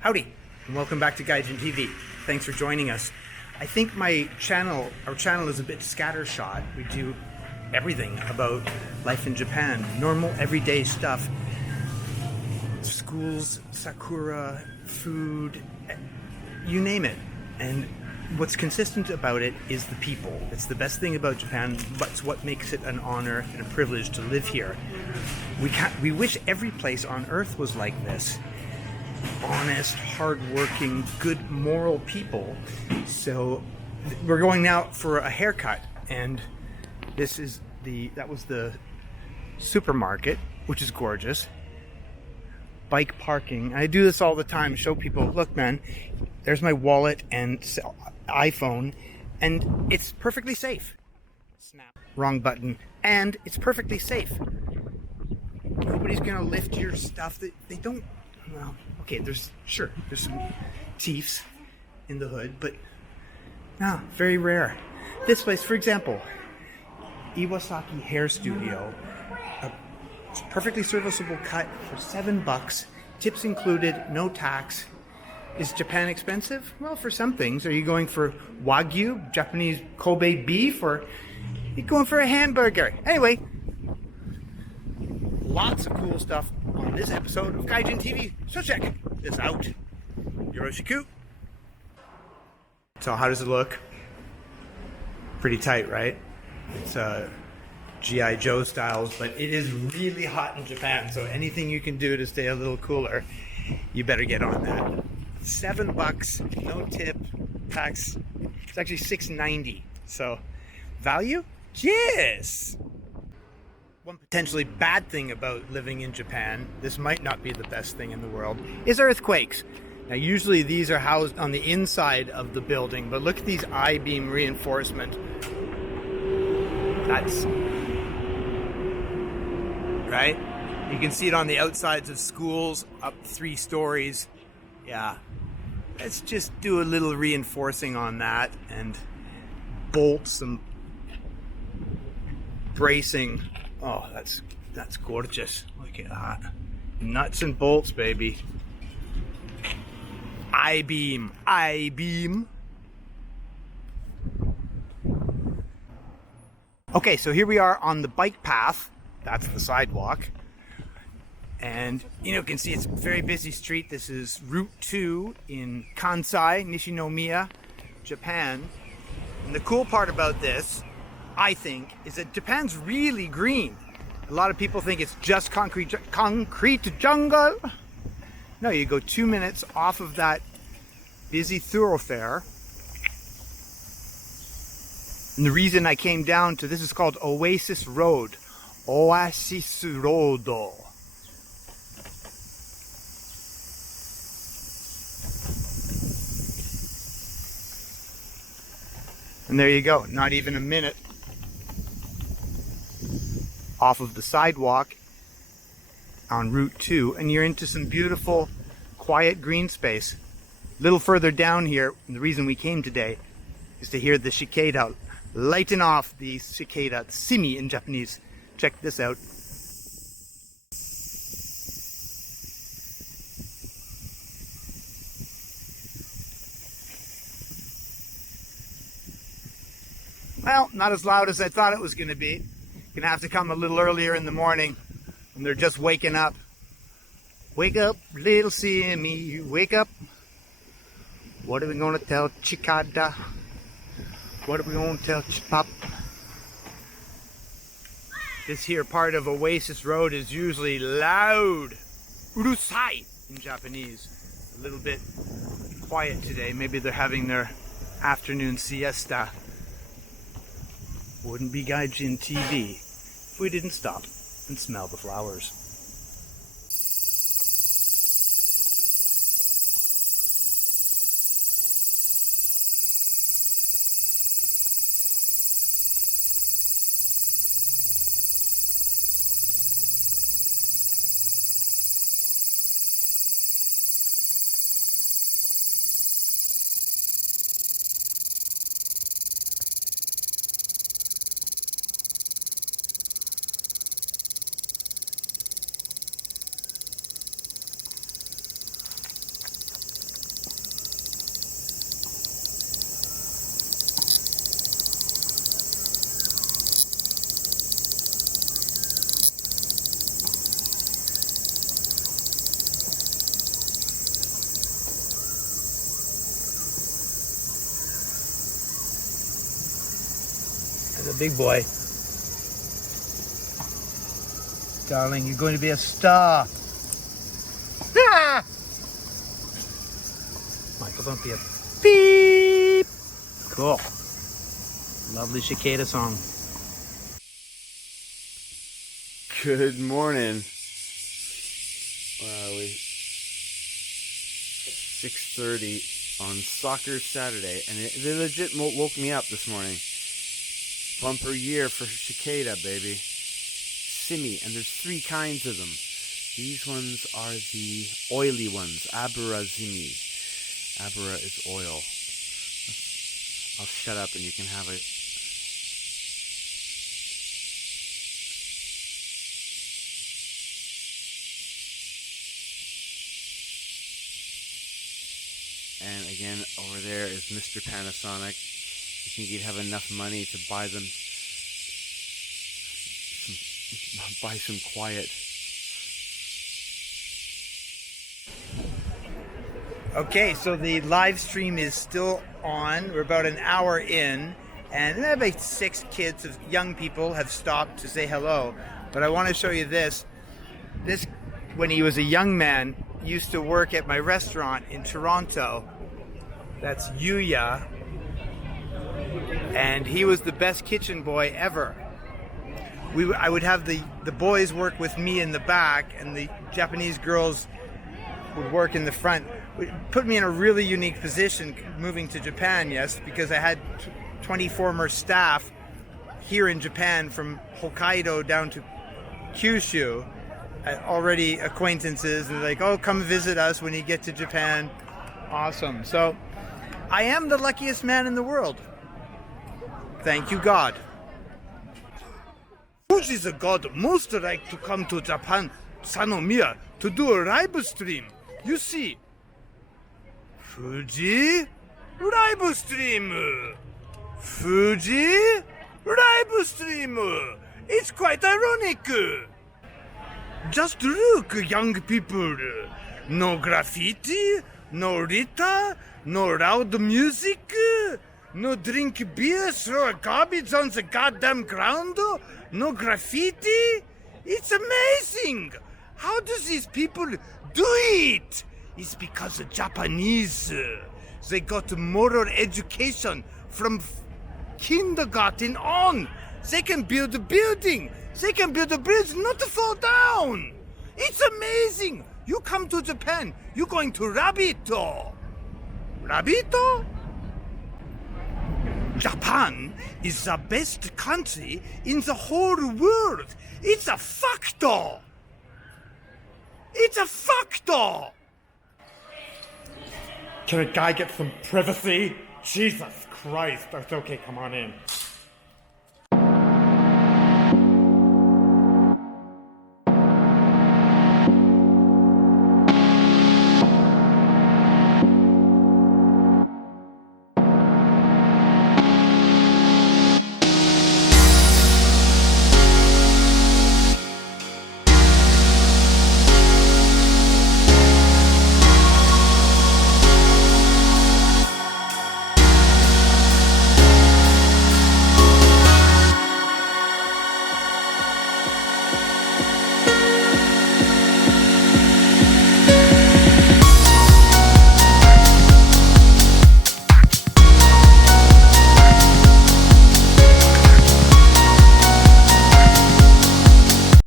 Howdy, and welcome back to Gaijin TV. Thanks for joining us. I think our channel is a bit scattershot. We do everything about life in Japan, normal everyday stuff. Schools, sakura, food, you name it. And what's consistent about it is the people. It's the best thing about Japan, but it's what makes it an honor and a privilege to live here. We wish every place on earth was like this. Honest, hardworking, good, moral people. So we're going now for a haircut, and that was the supermarket, which is gorgeous. Bike parking. I do this all the time. Show people, look, man, there's my wallet and iPhone, and it's perfectly safe. Snap. Wrong button. And it's perfectly safe. Nobody's gonna lift your stuff. They don't. Well, okay, there's some thieves in the hood, but no, very rare. This place, for example, Iwasaki Hair Studio, a perfectly serviceable cut for $7, tips included, no tax. Is Japan expensive? Well, for some things. Are you going for Wagyu, Japanese Kobe beef, or are you going for a hamburger? Anyway, lots of cool stuff on this episode of Gaijin TV, so check this out. Yoroshiku. So how does it look? Pretty tight, right? It's G.I. Joe styles, but it is really hot in Japan, so anything you can do to stay a little cooler, you better get on that. $7, no tip, tax. It's actually $6.90. So value? Yes! One potentially bad thing about living in Japan, this might not be the best thing in the world, is earthquakes. Now usually these are housed on the inside of the building, but look at these I-beam reinforcement. That's right? You can see it on the outsides of schools, up 3 stories. Yeah. Let's just do a little reinforcing on that and bolt some bracing. Oh, that's gorgeous. Look at that. Nuts and bolts, baby. I-beam. Okay, so here we are on the bike path. That's the sidewalk. And you can see it's a very busy street. This is Route 2 in Kansai, Nishinomiya, Japan. And the cool part about this, I think, is that Japan's really green. A lot of people think it's just concrete jungle. No, you go 2 minutes off of that busy thoroughfare. And the reason I came down to this is called Oasis Road. Oasis Road. And there you go, not even a minute off of the sidewalk on Route 2, and you're into some beautiful, quiet green space. A little further down here, the reason we came today is to hear the cicada lighten off the cicada, simi in Japanese. Check this out. Well, not as loud as I thought it was going to be. Gonna have to come a little earlier in the morning when they're just waking up. Wake up, little Simi, wake up. What are we gonna tell Chikada? What are we gonna tell Chipop? This here part of Oasis Road is usually loud. Urusai in Japanese. A little bit quiet today. Maybe they're having their afternoon siesta. Wouldn't be Gaijin TV if we didn't stop and smell the flowers. The big boy. Darling, you're going to be a star. Ah! Michael, don't be a beep. Cool. Lovely cicada song. Good morning. Where are we? 6:30 on Soccer Saturday, and they legit woke me up this morning. Bumper year for cicada, baby. Simi, and there's 3 kinds of them. These ones are the oily ones, Abura zimi. Abura is oil. I'll shut up and you can have it. And again, over there is Mr. Panasonic. You think he'd have enough money to buy them some quiet. Okay, so the live stream is still on. We're about an hour in, and about 6 kids of young people have stopped to say hello. But I want to show you this. This, when he was a young man, used to work at my restaurant in Toronto. That's Yuya. And he was the best kitchen boy ever. I would have the boys work with me in the back, and the Japanese girls would work in the front. It put me in a really unique position moving to Japan, yes, because I had 20 former staff here in Japan from Hokkaido down to Kyushu, already acquaintances. They're like, oh, come visit us when you get to Japan. Awesome. So I am the luckiest man in the world. Thank you, God. Who is a god most like to come to Japan, Sanomiya, to do a live stream? You see, Fuji live stream. Fuji live stream. It's quite ironic. Just look, young people. No graffiti, no Rita, no loud music, no drink beer, throw garbage on the goddamn ground, no graffiti. It's amazing. How do these people do it? It's because the Japanese, they got moral education from kindergarten on. They can build a building. They can build a bridge not to fall down. It's amazing. You come to Japan, you're going to Rabito. Rabito? Japan is the best country in the whole world. It's a factor. It's a factor. Can a guy get some privacy? Jesus Christ. That's okay, come on in.